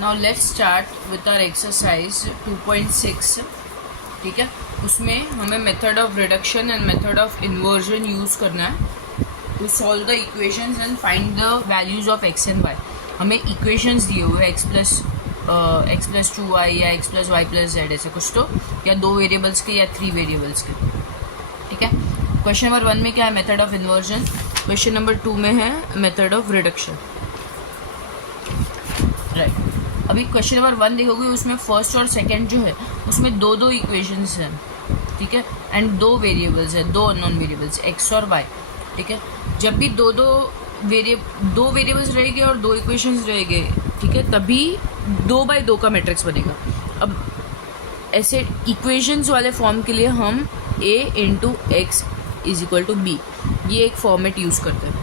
Now let's start with our exercise 2.6. ठीक है, उसमें हमें method of reduction and method of inversion use करना है to solve the equations and find the values of x and y. हमें equations दिए हुए एक्स प्लस 2y या x plus y plus z ऐसे कुछ, तो या 2 वेरिएबल्स के या 3 वेरिएबल्स के. ठीक है, क्वेश्चन नंबर 1 में क्या है? Method of inversion. Question number 2 में है मेथड ऑफ रिडक्शन. राइट, अभी क्वेश्चन नंबर 1 देखोगे, उसमें फर्स्ट और सेकंड जो है उसमें दो इक्वेशंस हैं. ठीक है, एंड 2 वेरिएबल्स है, 2 अननोन वेरिएबल्स एक्स और वाई. ठीक है, जब भी दो वेरिएबल्स रहेंगे और 2 इक्वेशंस रहेंगे, ठीक है, तभी 2x2 का मैट्रिक्स बनेगा. अब ऐसे इक्वेशंस वाले फॉर्म के लिए हम a into x is equal to b, ये एक फॉर्मेट यूज़ करते हैं.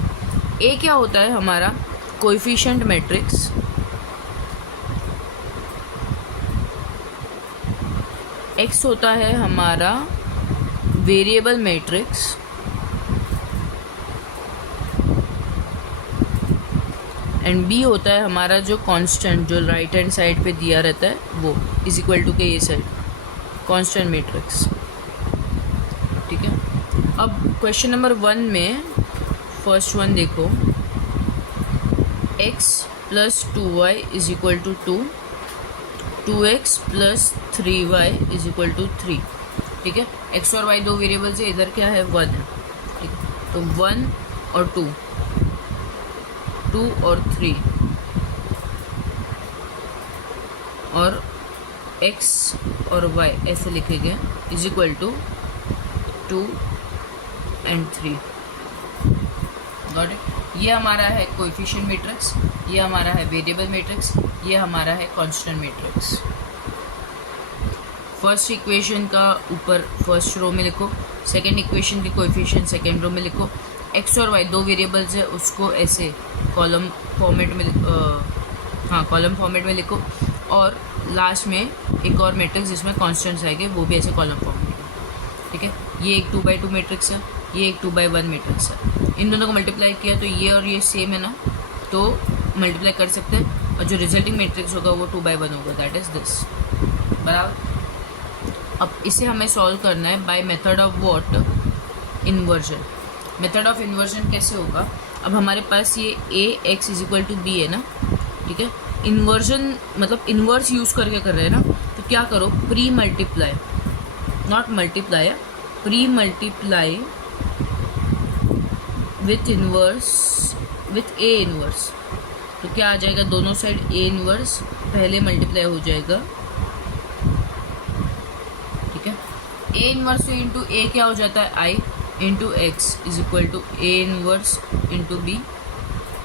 a क्या होता है? हमारा कोएफिशिएंट मैट्रिक्स. x होता है हमारा वेरिएबल मैट्रिक्स. एंड b होता है हमारा जो कांस्टेंट, जो राइट हैंड साइड पे दिया रहता है, वो इज इक्वल टू के ये साइड कांस्टेंट मैट्रिक्स. ठीक है, अब क्वेश्चन नंबर 1 में फर्स्ट वन देखो, x plus 2y is equal to 2, 2x plus 3y is equal to 3. ठीक है, x और y 2 वेरिएबल्स है, इधर क्या है? 1 है. ठीक है, तो 1 और 2 और 3 और x और y ऐसे लिखेंगे is equal to 2 and 3. Got it? ये हमारा है कोएफिशिएंट मैट्रिक्स, ये हमारा है वेरिएबल मैट्रिक्स, ये हमारा है कांस्टेंट मैट्रिक्स. फर्स्ट इक्वेशन का ऊपर फर्स्ट रो में लिखो, सेकंड इक्वेशन की कोएफिशिएंट सेकंड रो में लिखो. एक्स और वाई 2 वेरिएबल्स है, उसको ऐसे कॉलम फॉर्मेट में लिखो. और लास्ट में एक और मैट्रिक्स जिसमें कांस्टेंट्स आएंगे, वो भी ऐसे कॉलम फॉर्मेट में. ठीक है, ये एक 2x2 मैट्रिक्स है, ये एक 2x1 मैट्रिक्स है. इन दोनों को मल्टीप्लाई किया तो ये और ये सेम है ना, तो मल्टीप्लाई कर सकते हैं और जो रिजल्टिंग मैट्रिक्स होगा वो 2x1 होगा. That is this. बराबर. अब इसे हमें सॉल्व करना है by method of what? Inversion. Method of inversion कैसे होगा? अब हमारे पास ये a x is equal to B है ना. ठीक है, इन्वर्जन मतलब इन्वर्स यूज़ करके कर रहे हैं ना, तो क्या करो? Pre multiply, not multiply, pre multiply with inverse, with a inverse. तो क्या आ जाएगा? दोनों साइड a इन्वर्स पहले मल्टीप्लाई हो जाएगा. ठीक है, a इन्वर्स से इंटू a क्या हो जाता है? I into x is equal to A inverse into B.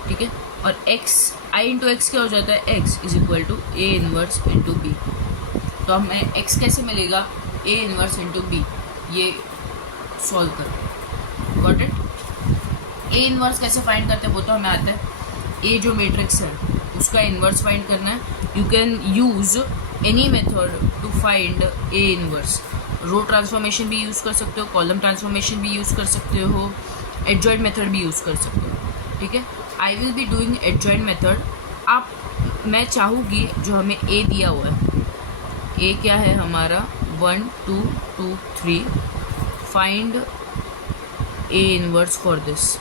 ठीक है, और एक्स आई इंटू एक्स क्या हो जाता है? X is equal to A inverse into B. तो हमें एक्स कैसे मिलेगा? A inverse into B. ये सॉल्व करो. Got it? ए इनवर्स कैसे फाइंड करते हैं वो तो हमें आता है. ए जो मैट्रिक्स है उसका इनवर्स फाइंड करना है. You can use any method to find A inverse. Row transformation भी यूज़ कर सकते हो, कॉलम ट्रांसफॉर्मेशन भी यूज़ कर सकते हो, एडजॉइंट मेथड भी यूज़ कर सकते हो. ठीक है, I will be doing adjoint method. मैं चाहूँगी जो हमें ए दिया हुआ है, ए क्या है हमारा? 1 2 2 3. Find A inverse for this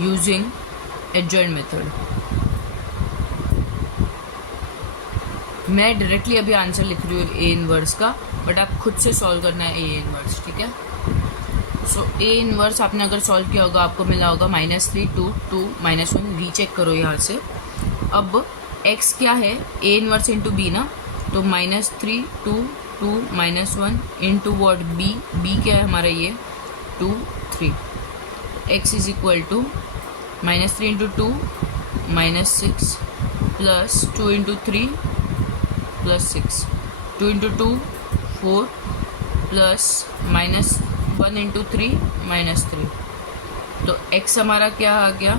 using adjoint method. मैं डायरेक्टली अभी आंसर लिख रही हूँ ए इनवर्स का, बट आप खुद से सॉल्व करना है ए इनवर्स. ठीक है, सो ए इनवर्स आपने अगर सॉल्व किया होगा आपको मिला होगा -3 2 2 -1. रीचेक करो यहाँ से. अब x क्या है? ए इनवर्स इंटू बी ना, तो -3 2 2 -1 इंटू वॉट? बी. बी क्या है हमारा? ये 2 3. x is equal to -3 into 2 -6 plus 2 into 3 plus 6. 2 into 2 4 plus -1 into 3 -3. तो x हमारा क्या आ गया?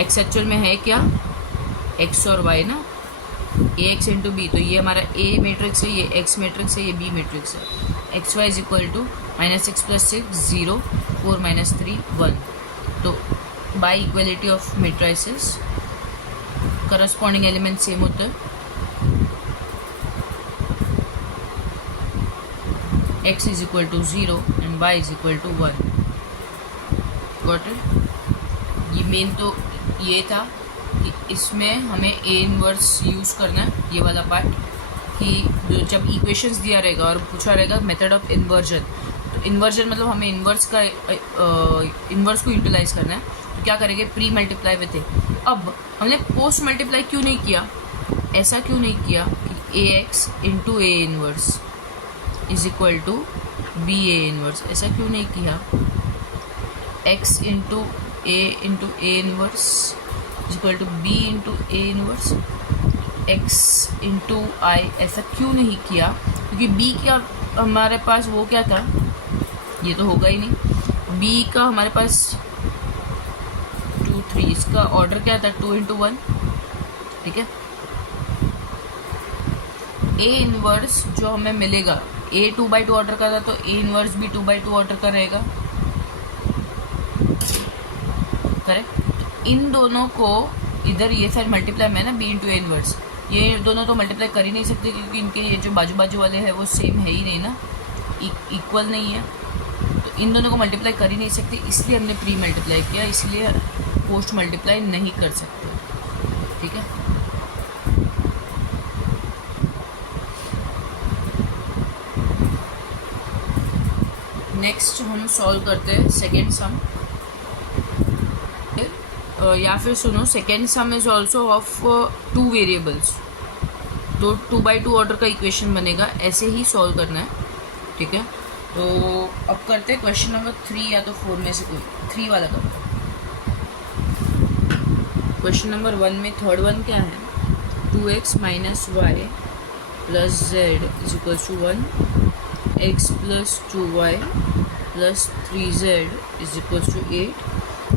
x एक्चुअल में है क्या? x और y ना, ए एक्स इंटू बी. तो ये हमारा a मैट्रिक्स है, ये x मैट्रिक्स है, ये b मैट्रिक्स है. X Y is equal to -6 plus 6 0 4 -3 1. तो by equality of matrices corresponding element same होता है। x is equal to 0 and y is equal to 1। Got it? ये मेन तो ये था कि इसमें हमें ए इनवर्स यूज़ करना है, ये वाला पार्ट, कि जब इक्वेशंस दिया रहेगा और पूछा रहेगा मेथड ऑफ इन्वर्जन, तो इन्वर्जन मतलब हमें इन्वर्स को यूटिलाइज करना है। तो क्या करेंगे? प्री मल्टीप्लाई विथ ए। अब हमने पोस्ट मल्टीप्लाई क्यों नहीं किया? ऐसा क्यों नहीं किया कि A X into A inverse is equal to B A inverse, ऐसा क्यों नहीं किया? X into A inverse is equal to B into A inverse, X into I, ऐसा क्यों नहीं किया? क्योंकि बी का हमारे पास वो क्या था, ये तो होगा ही नहीं। बी का हमारे पास 2 3, इसका ऑर्डर क्या था? 2 इंटू 1। ठीक है। ए इनवर्स जो हमें मिलेगा, ए 2/2 ऑर्डर का था, तो ए इनवर्स भी 2/2 ऑर्डर का रहेगा। करेक्ट। इन दोनों को इधर ये साइड मल्टीप्लाई में है ना, बी इंटू ए इनवर्स, ये दोनों तो मल्टीप्लाई कर ही नहीं सकते क्योंकि इनके ये जो बाजू बाजू वाले हैं वो सेम है ही नहीं ना, इक्वल नहीं है, तो इन दोनों को मल्टीप्लाई कर ही नहीं सकते, इसलिए हमने प्री मल्टीप्लाई किया, इसलिए पोस्ट मल्टीप्लाई नहीं कर सकते। ठीक है। नेक्स्ट हम सॉल्व करते हैं सेकेंड सम, या फिर सुनो, second sum is also of 2 variables, तो 2/2 ऑर्डर का इक्वेशन बनेगा, ऐसे ही सॉल्व करना है। ठीक है। तो अब करते हैं क्वेश्चन नंबर 3 या तो 4 में से कोई 3 वाला करते हैं। क्वेश्चन नंबर 1 में थर्ड वन क्या है? 2x minus Y plus Z is equal to 1, x plus 2y plus 3z is equal to 8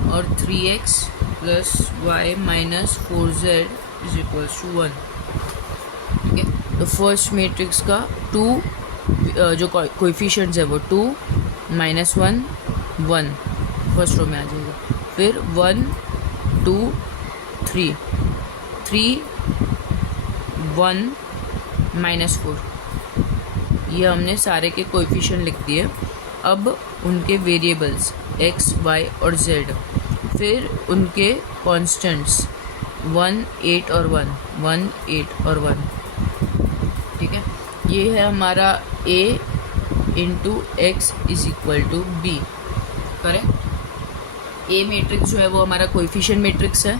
और 3x plus y minus 4z is equal to 1। ठीक है। तो फर्स्ट मैट्रिक्स का 2 जो कोएफिशिएंट्स है वो 2 -1 1 फर्स्ट रो में आ जाएगा, फिर 1 2 3 3 1 -4, ये हमने सारे के कोएफिशिएंट लिख दिए। अब उनके वेरिएबल्स x, y और z, फिर उनके कांस्टेंट्स 1 8 और 1 1 8 और 1। ठीक है। ये है हमारा a into x is equal to B. Correct. A matrix जो है वो हमारा कोएफिशिएंट मैट्रिक्स है,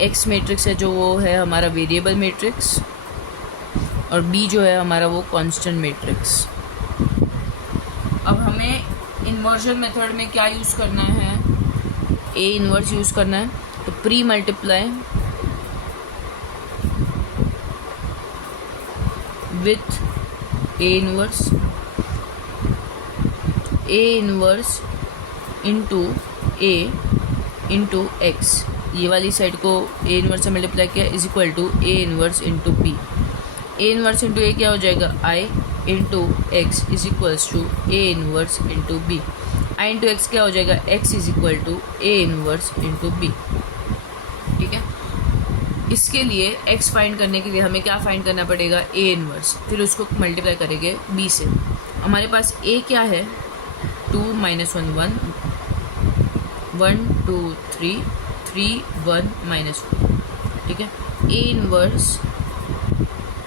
एक्स मैट्रिक्स है जो वो है हमारा वेरिएबल मैट्रिक्स, और बी जो है हमारा वो कांस्टेंट मैट्रिक्स। अब हमें इन्वर्जन मेथड में क्या यूज़ करना है? ए इन्वर्स यूज़ करना है। तो pre multiply with A inverse into A into X, ये वाली साइड को ए इन्वर्स से मल्टीप्लाई किया is equal to A inverse into B. A inverse into A क्या हो जाएगा? I into x is equals to A inverse into B. I into X क्या हो जाएगा? X is equal to A inverse into B. ठीक है। इसके लिए एक्स फाइंड करने के लिए हमें क्या फाइंड करना पड़ेगा? ए इन्वर्स, फिर उसको मल्टीप्लाई करेंगे बी से। हमारे पास ए क्या है? 2 - 1 1 1 2 3 3 1 -4। ठीक है। ए इन्वर्स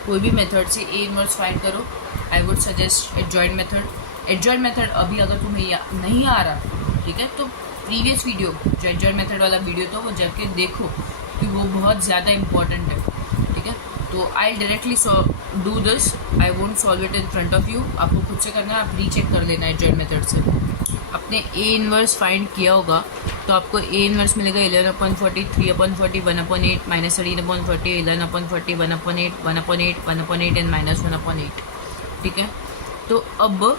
कोई भी मेथड से ए इन्वर्स फाइंड करो। I would suggest adjoint method. Adjoint method अभी अगर तुम्हें नहीं आ रहा, ठीक है, तो प्रीवियस वीडियो जो एडजॉइंट मेथड वाला वीडियो था वो जाके देखो कि वो बहुत ज़्यादा इंपॉर्टेंट है। ठीक है। तो I directly do this, I won't solve it in front of you. आपको खुद से करना है, आप रीचेक कर लेना एडजॉइंट मेथड से। आपने ए इन्वर्स फाइंड किया होगा तो आपको ए इन्वर्स मिलेगा 11/40 3/40 1/8 -13/40 11/40 1/8 1/8 1/8 एंड -1/8। ठीक है। तो अब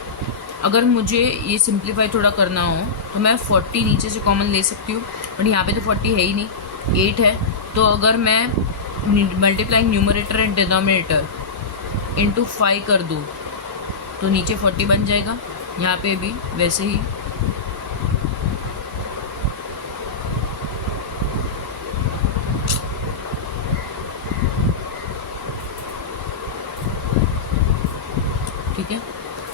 अगर मुझे ये सिंप्लीफाई थोड़ा करना हो तो मैं 40 नीचे से कॉमन ले सकती हूँ, बट यहाँ पे तो 40 है ही नहीं, 8 है। तो अगर मैं multiplying numerator and denominator into 5 कर दूँ तो नीचे 40 बन जाएगा, यहाँ पे भी वैसे ही। ठीक है,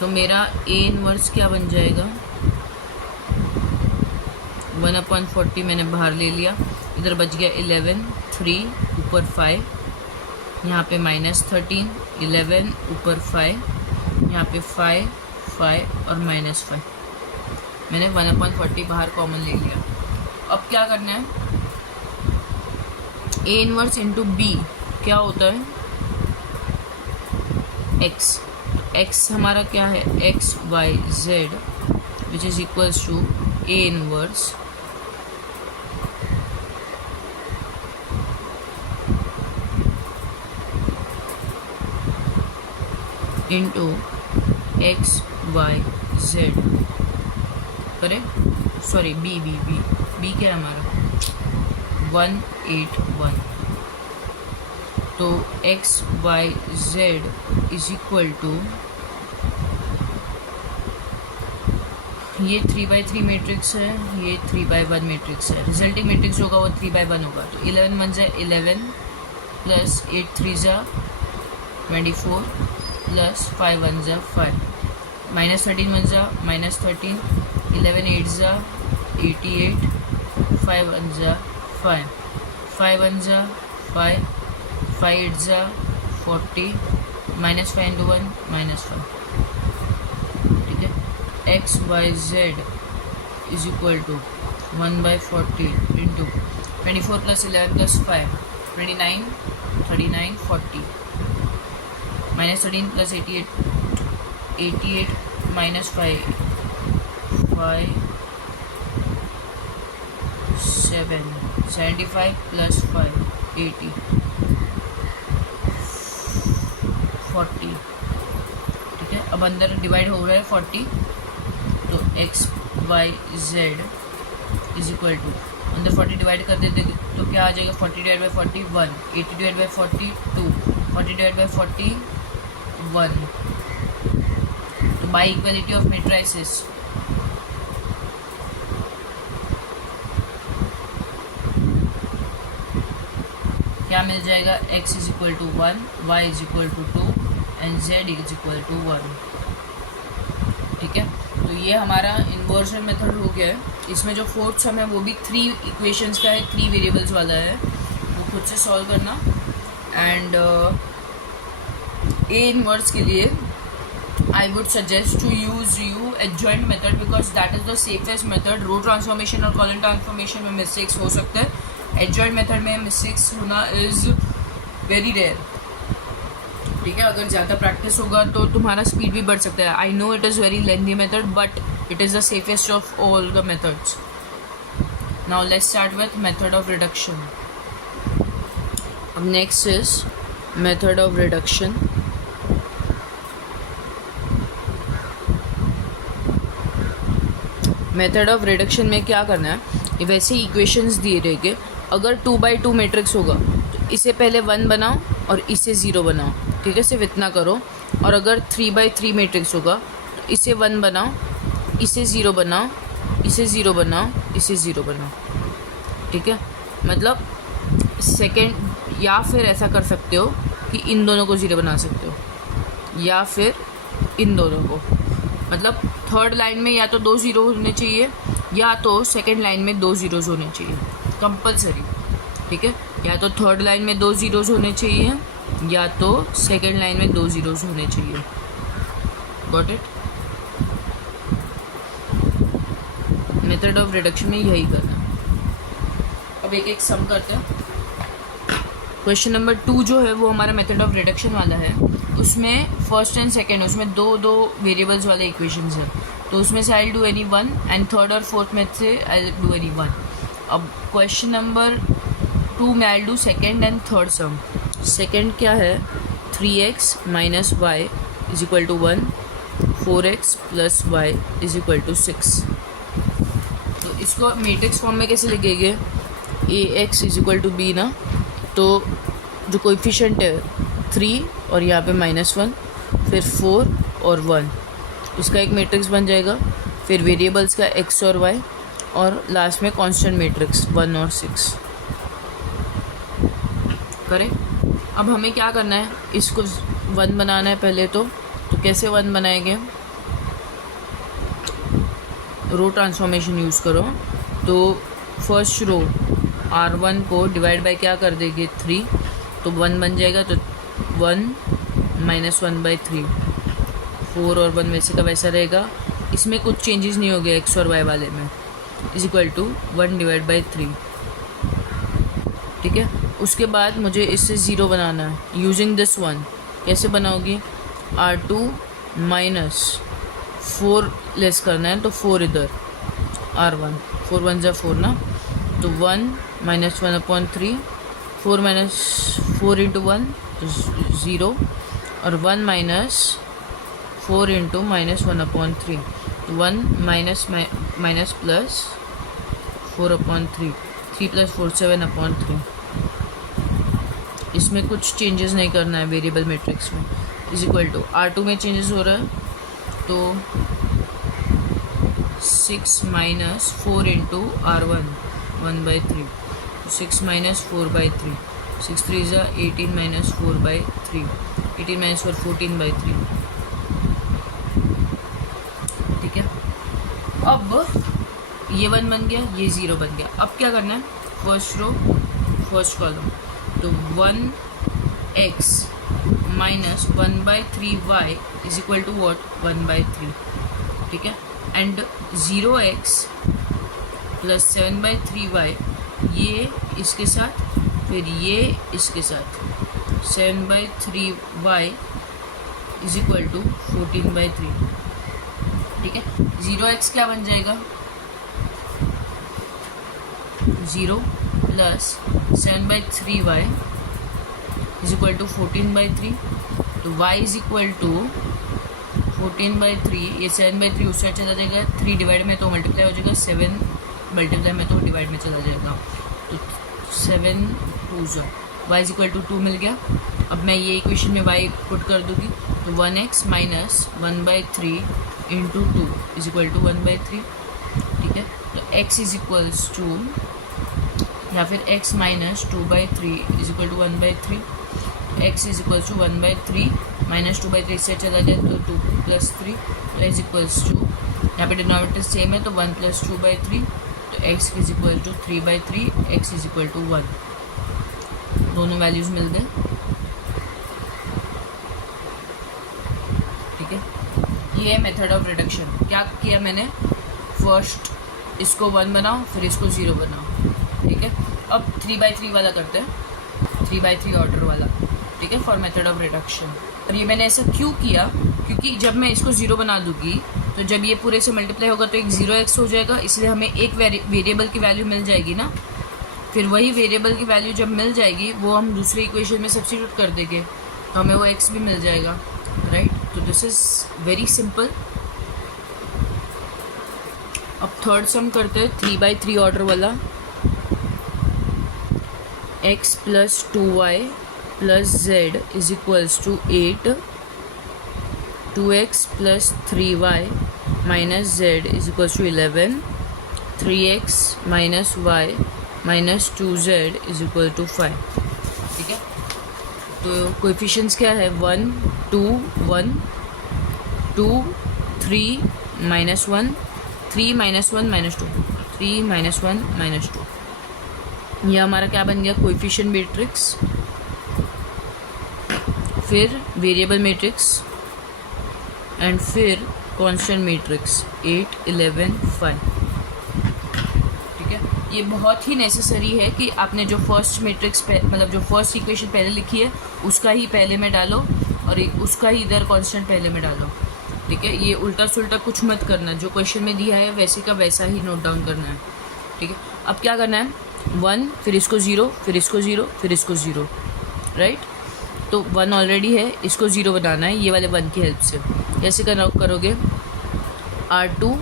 तो मेरा ए इनवर्स क्या बन जाएगा, 1/40 मैंने बाहर ले लिया, इधर बच गया 11, 3 ऊपर 5, यहाँ पे -13, 11 ऊपर 5, यहाँ पे 5, 5 और -5, मैंने 1/40 बाहर कॉमन ले लिया। अब क्या करना है, ए इनवर्स इंटू बी क्या होता है, एक्स, एक्स हमारा क्या है, X Y Z which is equals to A inverse into X Y Z, correct, sorry B B B B क्या है हमारा 181, तो X Y Z is equal to, ये 3/3 मैट्रिक्स है, ये 3/1 मैट्रिक्स है, रिजल्टिंग मैट्रिक्स होगा वो 3/1 होगा, तो 11 1 जा 11 प्लस 8 3 जा 24 प्लस 5 1 जा 5, -13 1 जा -13, 11 8 जा 88, 5 1 जा 5, 5 1 जा 5, 5 8 जा 40, -5 into 1 -5, ठीक है, X Y Z is equal to 1/40 into 24 plus 11 plus 5 29, 39 40, -13 plus 88 88 -5 5 7 75 plus 5 80 40, ठीक है, अब अंदर डिवाइड हो रहा है 40, तो X Y Z is equal to अंदर 40 डिवाइड कर देते तो क्या आ जाएगा, 40 divide by 40 1, 80 divide by 40 2, 40 divide by 40 1, तो बाई इक्वलिटी ऑफ मेट्राइसिस क्या मिल जाएगा, x is equal to 1, y is equal to 2 and z is equal to 1, ठीक है, तो ये हमारा इन्वर्जन मेथड हो गया है। इसमें जो फोर्थ सम है वो भी 3 इक्वेशंस का है, 3 वेरिएबल्स वाला है, वो खुद से सॉल्व करना। एंड ए इनवर्स के लिए I would suggest to use adjoint method because that is the safest method। Row transformation और कॉलम ट्रांसफॉर्मेशन में मिस्टेक्स हो सकते हैं, एडजॉइंट मेथड में मिस्टेक्स होना इज वेरी रेयर, ठीक है, अगर ज़्यादा प्रैक्टिस होगा तो तुम्हारा स्पीड भी बढ़ सकता है। I know it is very lengthy method but it is the safest of all the methods. Now let's start with method of reduction. अब next is method of reduction. Method of reduction में क्या करना है, वैसे equations दिए रहेंगे, अगर 2/2 matrix होगा तो इसे पहले 1 बनाओ और इसे 0 बनाओ, ठीक है, सिर्फ इतना करो। और अगर 3/3 मैट्रिक्स होगा तो इसे 1 बनाओ, इसे 0 बनाओ, इसे 0 बनाओ, इसे 0 बनाओ, ठीक है। मतलब सेकेंड, या फिर ऐसा कर सकते हो कि इन दोनों को 0 बना सकते हो, या फिर इन दोनों को, मतलब थर्ड लाइन में या तो 2 0 होने चाहिए या तो सेकेंड लाइन में 2 0 होने चाहिए कंपलसरी, ठीक है, या तो थर्ड लाइन में 2 0 होने चाहिए या तो सेकेंड लाइन में 2 0 होने चाहिए। Got it. Method of reduction में यही करना है। अब एक एक सम करते हैं। क्वेश्चन नंबर 2 जो है वो हमारा मेथड ऑफ रिडक्शन वाला है, उसमें फर्स्ट एंड सेकेंड उसमें दो वेरिएबल्स वाले इक्वेशंस हैं, तो उसमें से I will do any one and third और फोर्थ में से I will do any one. अब क्वेश्चन नंबर 2 में I will do second and third sum. Second क्या है, 3x minus Y is equal to 1, 4x plus Y is equal to 6। तो इसको matrix form में कैसे लिखेंगे, ax is equal to b ना, तो जो कोएफिशिएंट है 3 और यहाँ पे -1, फिर 4 और 1, उसका एक मैट्रिक्स बन जाएगा। फिर वेरिएबल्स का x और y और लास्ट में कांस्टेंट मैट्रिक्स 1 और 6 करें। अब हमें क्या करना है, इसको 1 बनाना है पहले तो तो कैसे 1 बनाएंगे, रो ट्रांसफॉर्मेशन यूज़ करो। तो फर्स्ट रो R1 को डिवाइड बाय क्या कर देंगे 3, तो 1 बन जाएगा। तो 1 माइनस 1/3, 4 और 1 वैसे का वैसा रहेगा, इसमें कुछ चेंजेस नहीं हो गया x और y वाले में, is equal to 1 divide by 3। ठीक है, उसके बाद मुझे इससे 0 बनाना है यूजिंग दिस 1। कैसे बनाओगी, R2 माइनस 4 लेस करना है, तो 4 इधर, R1 4 1 जा 4 ना, तो 1 माइनस 1/3, 4 माइनस 4 इंटू 1 तो 0, और 1 माइनस 4 इंटू माइनस 1/3, तो 1 माइनस माइनस प्लस 4/3, 3 प्लस 4 7/3। इसमें कुछ चेंजेस नहीं करना है वेरिएबल मैट्रिक्स में, इज इक्वल टू R2 में चेंजेस हो रहा है, तो 6 माइनस 4 इंटू R1 1/3, 6 माइनस 4/3, 6 3 ज़ा 18 माइनस 4/3, 18 माइनस 4 14/3। ठीक है, अब ये 1 बन गया, ये 0 बन गया। अब क्या करना है, फर्स्ट रो फर्स्ट कॉलम, तो 1x minus 1/3y is equal to what 1/3। ठीक है, एंड 0x प्लस 7/3y, ये इसके साथ, फिर ये इसके साथ, 7/3y इज इक्वल टू 14/3। ठीक है, 0x क्या बन जाएगा, 0 plus 7/3y is equal to 14/3, तो y इज इक्वल टू 14/3, ये 7/3 उस साइड चला जाएगा, 3 डिवाइड में तो मल्टीप्लाई हो जाएगा, 7 मल्टीप्लाई में तो डिवाइड में चला जाएगा, तो 7 2 ज़ा y इज इक्वल टू 2 मिल गया। अब मैं ये इक्वेशन में y पुट कर दूँगी, तो 1x minus 1/3 into 2 is equal to 1/3। ठीक है, तो x इज इक्वल्स टू, या फिर x minus 2/3 is equal to 1/3, x is equals to 1/3 minus 2/3 से चला जाए तो 2 प्लस 3, तो इज इक्वल्स टू, यहाँ पे डिनोमिनेटर सेम है तो 1 प्लस 2/3, तो x is equal to 3/3, x is equal to 1, दोनों वैल्यूज मिल गए। ठीक है, ये है मेथड ऑफ रिडक्शन। क्या किया मैंने, फर्स्ट इसको 1 बनाओ, फिर इसको 0 बनाओ। ठीक है, अब 3/3 वाला करते हैं, 3/3 ऑर्डर वाला। ठीक है, फॉर मेथड ऑफ रिडक्शन। और ये मैंने ऐसा क्यों किया, क्योंकि जब मैं इसको 0 बना दूंगी तो जब ये पूरे से मल्टीप्लाई होगा तो एक 0x हो जाएगा, इसलिए हमें एक वेरिएबल की वैल्यू मिल जाएगी ना। फिर वही वेरिएबल की वैल्यू जब मिल जाएगी वो हम दूसरे इक्वेशन में सब्स्टिट्यूट कर देंगे, तो हमें वो x भी मिल जाएगा, राइट। तो दिस इज़ वेरी सिंपल। अब थर्ड सम करते हैं, 3/3 ऑर्डर वाला, x plus 2y plus z is equals to 8, 2x plus 3y minus z is equals to 11, 3x minus y minus 2z is equal to 5। ठीक है, तो coefficients क्या है, 1 2 1 2 3 minus 1 3 minus 1 minus 2 3 minus 1 minus 2। यह हमारा क्या बन गया, कोएफिशिएंट मैट्रिक्स, फिर वेरिएबल मैट्रिक्स, एंड फिर कांस्टेंट मैट्रिक्स 8 11 5। ठीक है, ये बहुत ही नेसेसरी है कि आपने जो फर्स्ट मैट्रिक्स मतलब जो फर्स्ट इक्वेशन पहले लिखी है उसका ही पहले में डालो और उसका ही इधर कांस्टेंट पहले में डालो। ठीक है, ये उल्टा सुल्टा कुछ मत करना, जो क्वेश्चन में दिया है वैसे का वैसा ही नोट डाउन करना है। ठीक है, अब क्या करना है, 1 फिर इसको 0 फिर इसको 0 फिर इसको 0, राइट। तो 1 ऑलरेडी है, इसको 0 बनाना है ये वाले 1 की हेल्प से। कैसे करोगे, R2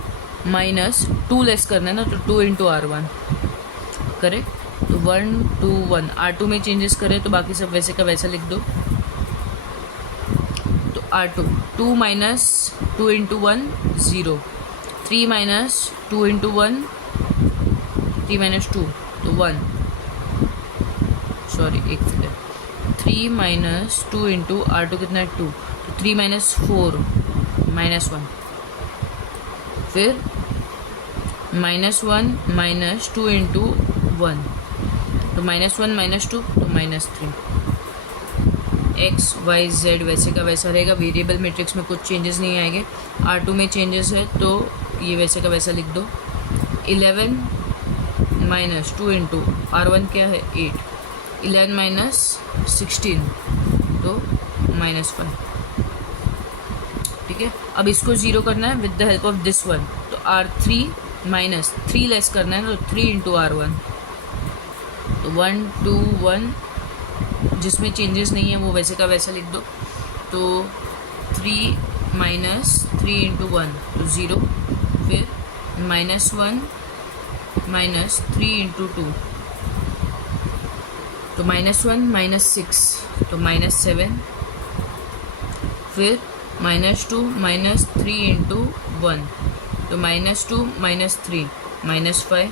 माइनस 2 लेस करना है ना, तो 2 इंटू R1, करेक्ट। तो 1 2 1, R2 में चेंजेस करें तो बाकी सब वैसे का वैसा लिख दो। तो R2 2 minus 2 into 1 0, 3 minus 2 into 1 3 minus 2 तो 1, सॉरी एक 3 माइनस 2 इंटू R2 कितना है 2, तो 3 माइनस 4 -1, फिर -1 -2 इंटू 1, तो -1 -2 तो -3। एक्स वाई जेड वैसे का वैसा रहेगा, वेरिएबल मैट्रिक्स में कुछ चेंजेस नहीं आएंगे। R2 में चेंजेस है तो ये वैसे का वैसा लिख दो। 11 -2 इंटू R1 क्या है 8, 11 माइनस 16 तो -5, ठीक है। अब इसको ज़ीरो करना है with the help of this one, तो R3 माइनस 3 लेस करना है तो 3 इंटू R1, तो 1 2 1, जिसमें चेंजेस नहीं है वो वैसे का वैसा लिख दो। तो 3 माइनस 3 इंटू 1 तो 0, फिर -1 माइनस 3 इंटू 2 तो -1 -6 तो -7, फिर -2 माइनस 3 इंटू 1 तो -2 -3 -5।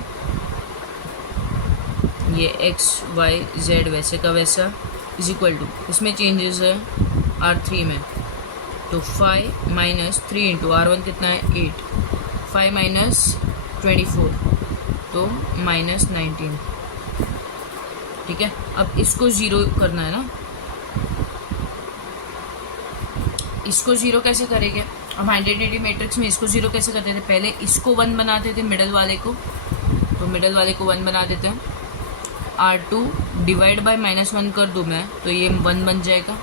ये एक्स वाई जेड वैसे का वैसा इज इक्वल टू, इसमें चेंजेस है R3 में, तो 5 माइनस 3 इंटू R1 कितना है 8, 5 माइनस 24 तो -19, ठीक है। अब इसको ज़ीरो करना है ना, इसको ज़ीरो कैसे करेंगे? अब आइडेंटिटी मैट्रिक्स में इसको ज़ीरो कैसे करते थे? पहले इसको 1 बनाते थे, मिडल वाले को, तो मिडल वाले को 1 बना देते हैं। R2 डिवाइड बाय -1 कर दूँ मैं तो ये 1 बन जाएगा,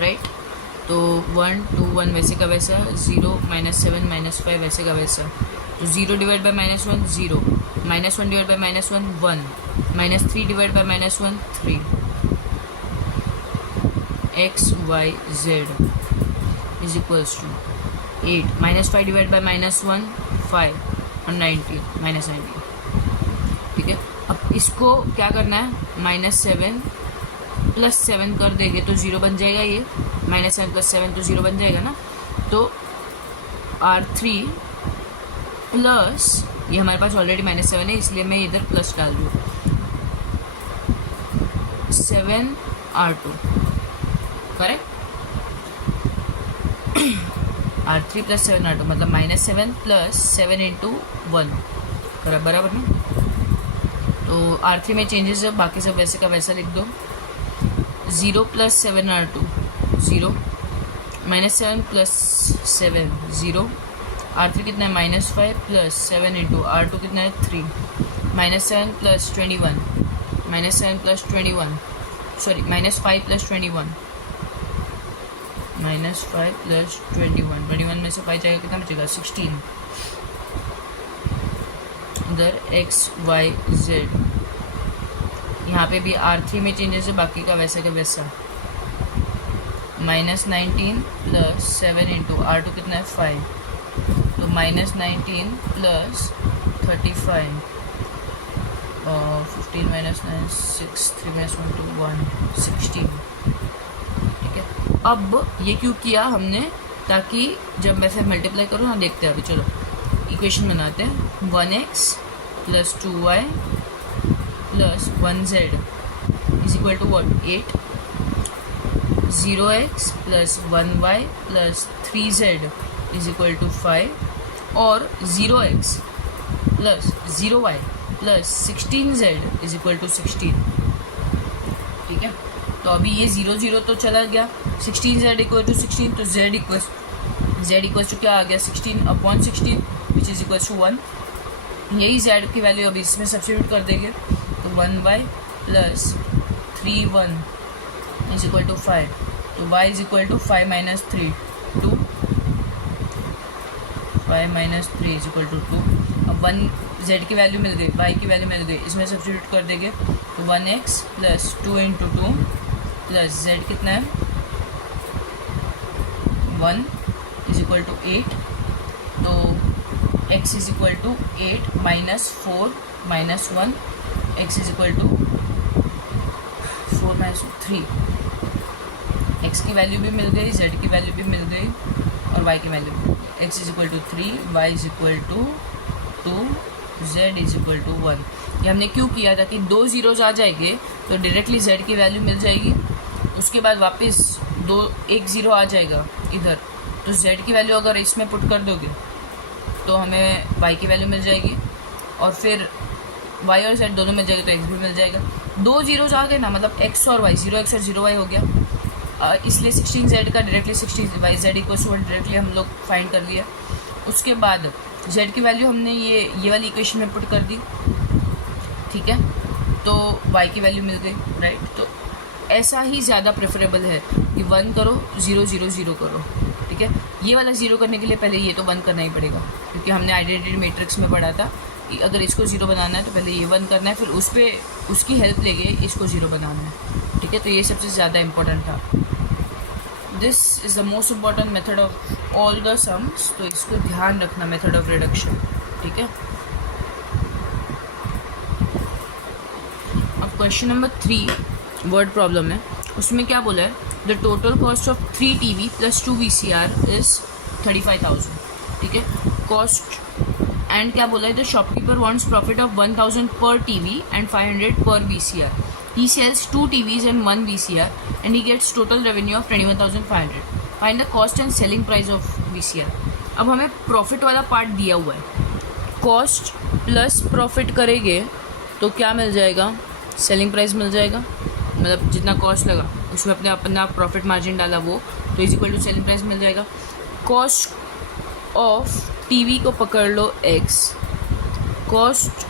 राइट। तो 1 2 1 वैसे का वैसा, 0 -7 -5 वैसे का वैसा, तो 0 divide by -1 0, -1 divide by -1 1, -3 divide by -1 3। X Y Z is equals to 8, -5 divide by -1 5 और 19 -19, ठीक है। अब इसको क्या करना है, -7 + 7 कर देंगे तो 0 बन जाएगा, ये -7 + 7 तो 0 बन जाएगा ना। तो R3 प्लस, ये हमारे पास ऑलरेडी -7 है इसलिए मैं इधर प्लस डाल दूँ, 7 R2, करेक्ट। R3 + 7 R2 मतलब -7 + 7 इंटू 1, बराबर ना। तो R3 में चेंजेस है, बाकी सब वैसे का वैसा लिख दो। 0 + 7 R2 0, -7 + 7 0, R3 कितना है -5 + 7 इंटू R2 कितना है 3, -7 + 21, -7 + 21 सॉरी -5 + 21, -5 + 21 में से 5 जाएगा कितना बचेगा 16। उधर एक्स वाई जेड, यहाँ पे भी R3 में चेंजेस है, बाकी का वैसा का वैसा, -19 + 7 इंटू R2 कितना है 5, तो -19 + 35 और 15 - 9 6 3 - 1 2 1 16, ठीक है। अब ये क्यों किया हमने, ताकि जब मैं फिर मल्टीप्लाई करूँ ना, देखते हैं अभी। चलो इक्वेशन बनाते हैं, 1x + 2y + 1z is equal to what 8, 0x + 1y + 3z is equal to 5 और 0x + 0y + 16z is equal to 16, ठीक है। तो अभी ये 0 0 तो चला गया, 16z इक्वल टू 16, तो z इक्वल टू क्या आ गया 16/16 विच इज इक्वल टू 1। यही z की वैल्यू अभी इसमें सब्स्टिट्यूट कर देंगे, तो 1y + 3 इज इक्वल टू 5, तो y is equal to 5 - 3 2, 5 - 3 is equal to 2। अब 1 z की वैल्यू मिल गई, y की वैल्यू मिल गई, इसमें सब्स्टिट्यूट कर देंगे, तो 1x + 2 × 2 + z कितना है 1 इज इक्वल टू 8, तो x is equal to 8 - 4 - 1, x is equal to 4 - 3। x की वैल्यू भी मिल गई, z की वैल्यू भी मिल गई और y की वैल्यू भी। x is equal to 3, y is equal to 2, z is equal to 1। ये हमने क्यों किया था कि 2 ज़ीरोज़ आ जाएंगे तो डायरेक्टली z की वैल्यू मिल जाएगी, उसके बाद वापस एक ज़ीरो आ जाएगा इधर, तो z की वैल्यू अगर इसमें पुट कर दोगे तो हमें y की वैल्यू मिल जाएगी, और फिर y और z दोनों मिल जाएगा तो x भी मिल जाएगा। 2 जीरोज आ गए ना, मतलब x और y, 0x और 0y हो गया। इसलिए 16z का directly 16yz equals to 1 directly हम लोग फाइंड कर लिया। उसके बाद z की वैल्यू हमने ये वाली इक्वेशन में पुट कर दी, ठीक है, तो y की वैल्यू मिल गई, राइट। तो ऐसा ही ज़्यादा प्रेफरेबल है कि 1 करो 0 0 0 करो, ठीक है। ये वाला 0 करने के लिए पहले ये तो 1 करना ही पड़ेगा, क्योंकि हमने आइडेंटिटी मैट्रिक्स में पढ़ा था कि अगर इसको 0 बनाना है तो पहले ये 1 करना है, फिर उस पर उसकी हेल्प लेके इसको 0 बनाना है, ठीक है। तो ये सबसे ज़्यादा इम्पोर्टेंट था। This is the most important method of all the sums, तो इसको ध्यान रखना, मेथड ऑफ रिडक्शन, ठीक है। अब क्वेश्चन नंबर 3 वर्ड प्रॉब्लम है, उसमें क्या बोला है, the total cost of 3 TV plus 2 VCR is 35,000, ठीक है। कॉस्ट एंड क्या बोला है, the shopkeeper wants profit of 1,000 पर TV एंड 500 पर VCR. He sells 2 TVs and 1 VCR and he gets total revenue of 21,500. Find the cost and selling price of VCR. अब हमें profit वाला पार्ट दिया हुआ है, कॉस्ट प्लस प्रॉफिट करेंगे तो क्या मिल जाएगा, सेलिंग प्राइस मिल जाएगा, मतलब जितना कॉस्ट लगा उसमें अपना प्रॉफिट मार्जिन डाला वो, तो is equal to selling price मिल जाएगा। कॉस्ट ऑफ टीवी को पकड़ लो x, कॉस्ट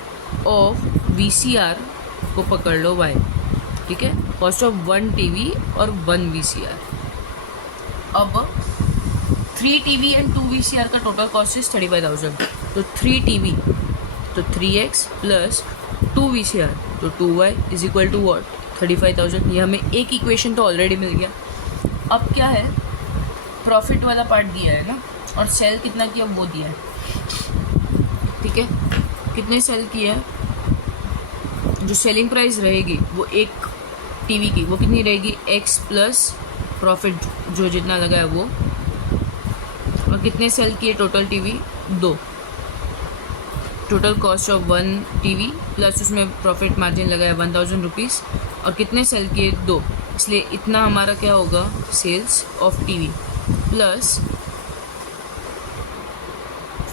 ऑफ VCR को पकड़ लो y, ठीक है। कॉस्ट ऑफ 1 TV और 1 VCR। अब 3 TV एंड 2 VCR का टोटल कॉस्ट इज 35,000, तो 3 TV तो 3x प्लस 2 VCR तो 2y is equal to what, 35,000। ये हमें एक इक्वेशन तो ऑलरेडी मिल गया। अब क्या है, प्रॉफिट वाला पार्ट दिया है ना, और सेल कितना किया वो दिया है, ठीक है। कितने सेल किया है, जो सेलिंग प्राइस रहेगी वो एक टीवी की वो कितनी रहेगी, x प्लस प्रॉफिट जो जितना लगा है वो, और कितने सेल किए total TV 2, total cost of 1 TV plus उसमें प्रॉफिट मार्जिन लगाया 1,000 रुपीज़, और कितने सेल किए 2, इसलिए इतना हमारा क्या होगा, सेल्स ऑफ टीवी प्लस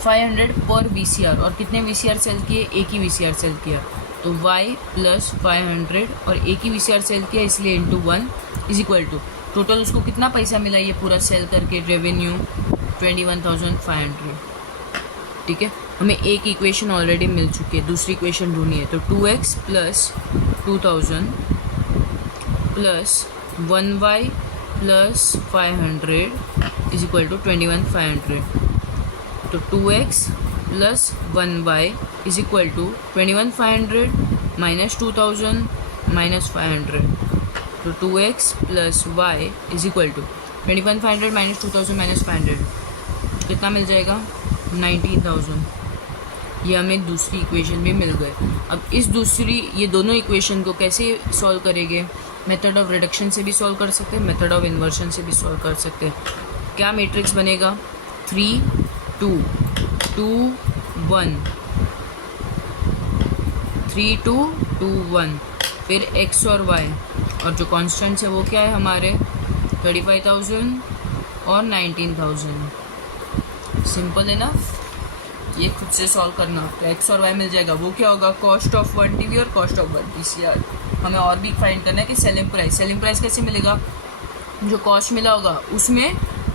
500 पर VCR, और कितने VCR सेल किए, एक ही VCR सेल किया, तो y प्लस 500 और एक ही VCR सेल किया इसलिए into 1 is equal to total उसको कितना पैसा मिला ये पूरा सेल करके, रेवेन्यू 21,500, ठीक है। हमें एक इक्वेशन ऑलरेडी मिल चुकी है, दूसरी इक्वेशन ढूंढनी है, तो 2x plus 2,000 plus 1y plus 500 is equal to 21,500, तो 2x plus 1y is equal to 21,500 minus 2,000 minus 500, तो 2x plus y is equal to 21,500 minus 2,000 minus 500, कितना मिल जाएगा, 19,000। ये हमें दूसरी इक्वेशन भी मिल गए। अब ये दोनों इक्वेशन को कैसे सॉल्व करेंगे, मेथड ऑफ रिडक्शन से भी सॉल्व कर सकते हैं, मेथड ऑफ इन्वर्शन से भी सॉल्व कर सकते हैं। क्या मैट्रिक्स बनेगा, 3 2 2 1 3 2 2 1, फिर x और y, और जो कॉन्स्टेंट्स है वो क्या है हमारे, 35,000 और 19,000। सिंपल है ना, ये खुद से सॉल्व करना। तो x और y मिल जाएगा, वो क्या होगा, कॉस्ट ऑफ 1 TV और कॉस्ट ऑफ 1 VCR। हमें और भी फाइंड करना है कि सेलिंग प्राइस कैसे मिलेगा, जो कॉस्ट मिला होगा उसमें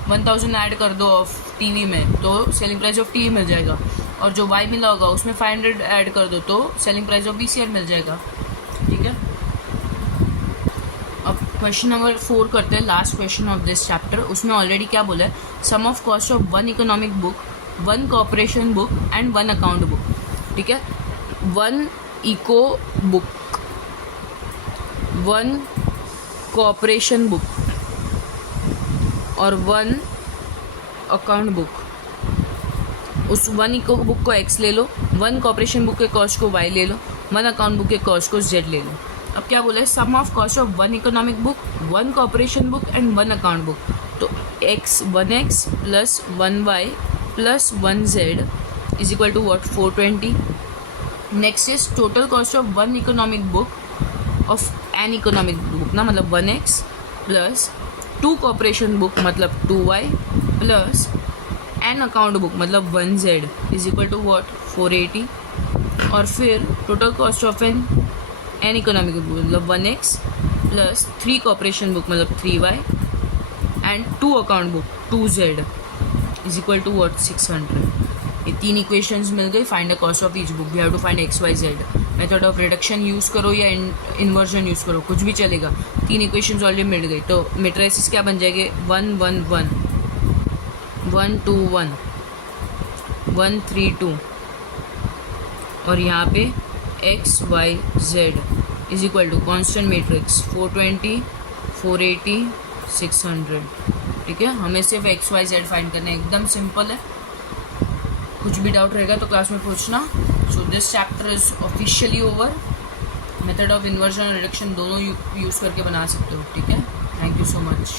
1,000 ऐड कर दो ऑफ टीवी में, तो सेलिंग प्राइस ऑफ टीवी मिल जाएगा, और जो y मिला होगा उसमें 500 ऐड कर दो तो सेलिंग प्राइस ऑफ VCR मिल जाएगा, ठीक है। अब क्वेश्चन नंबर 4 करते हैं, last question of this chapter. उसमें ऑलरेडी क्या बोला है, sum of cost of 1 economic book, 1 corporation book and 1 account book, ठीक है। 1 इको बुक, 1 कॉर्पोरेशन बुक और 1 अकाउंट बुक। उस 1 इको बुक को x ले लो, 1 कॉर्पोरेशन बुक के कॉस्ट को y ले लो, 1 अकाउंट बुक के कॉस्ट को z ले लो। अब क्या बोला है, sum of cost of 1 economic book, 1 corporation book and 1 account book, तो 1x plus 1y plus 1z is equal to what, 420। Next is total cost of 1 economic book of an economic book ना, मतलब 1x plus 2 corporation book मतलब 2y plus an account book मतलब 1z is equal to what 480 और फिर total cost of an economic book मतलब 1x प्लस 3 cooperation book मतलब 3y and 2 account book 2z is equal to what 600। ये 3 equations मिल गई। Find the cost of each book. We have to find X Y Z. Method of reduction use करो या inversion use करो, कुछ भी चलेगा। 3 इक्वेशंस ऑलरेडी मिल गई। तो मेट्राइसिस क्या बन जाएंगे 1 1 1 1 2 1 1 3 2 और यहाँ पे X Y Z is equal to constant matrix 420 480 600। ठीक है, हमें सिर्फ एक्स वाई जेड फाइंड करना है, एकदम सिंपल है। कुछ भी डाउट रहेगा तो क्लास में पूछना। So this chapter is officially over. Method of inversion और रिडक्शन दोनों यूज़ करके बना सकते हो। ठीक है, थैंक यू सो मच।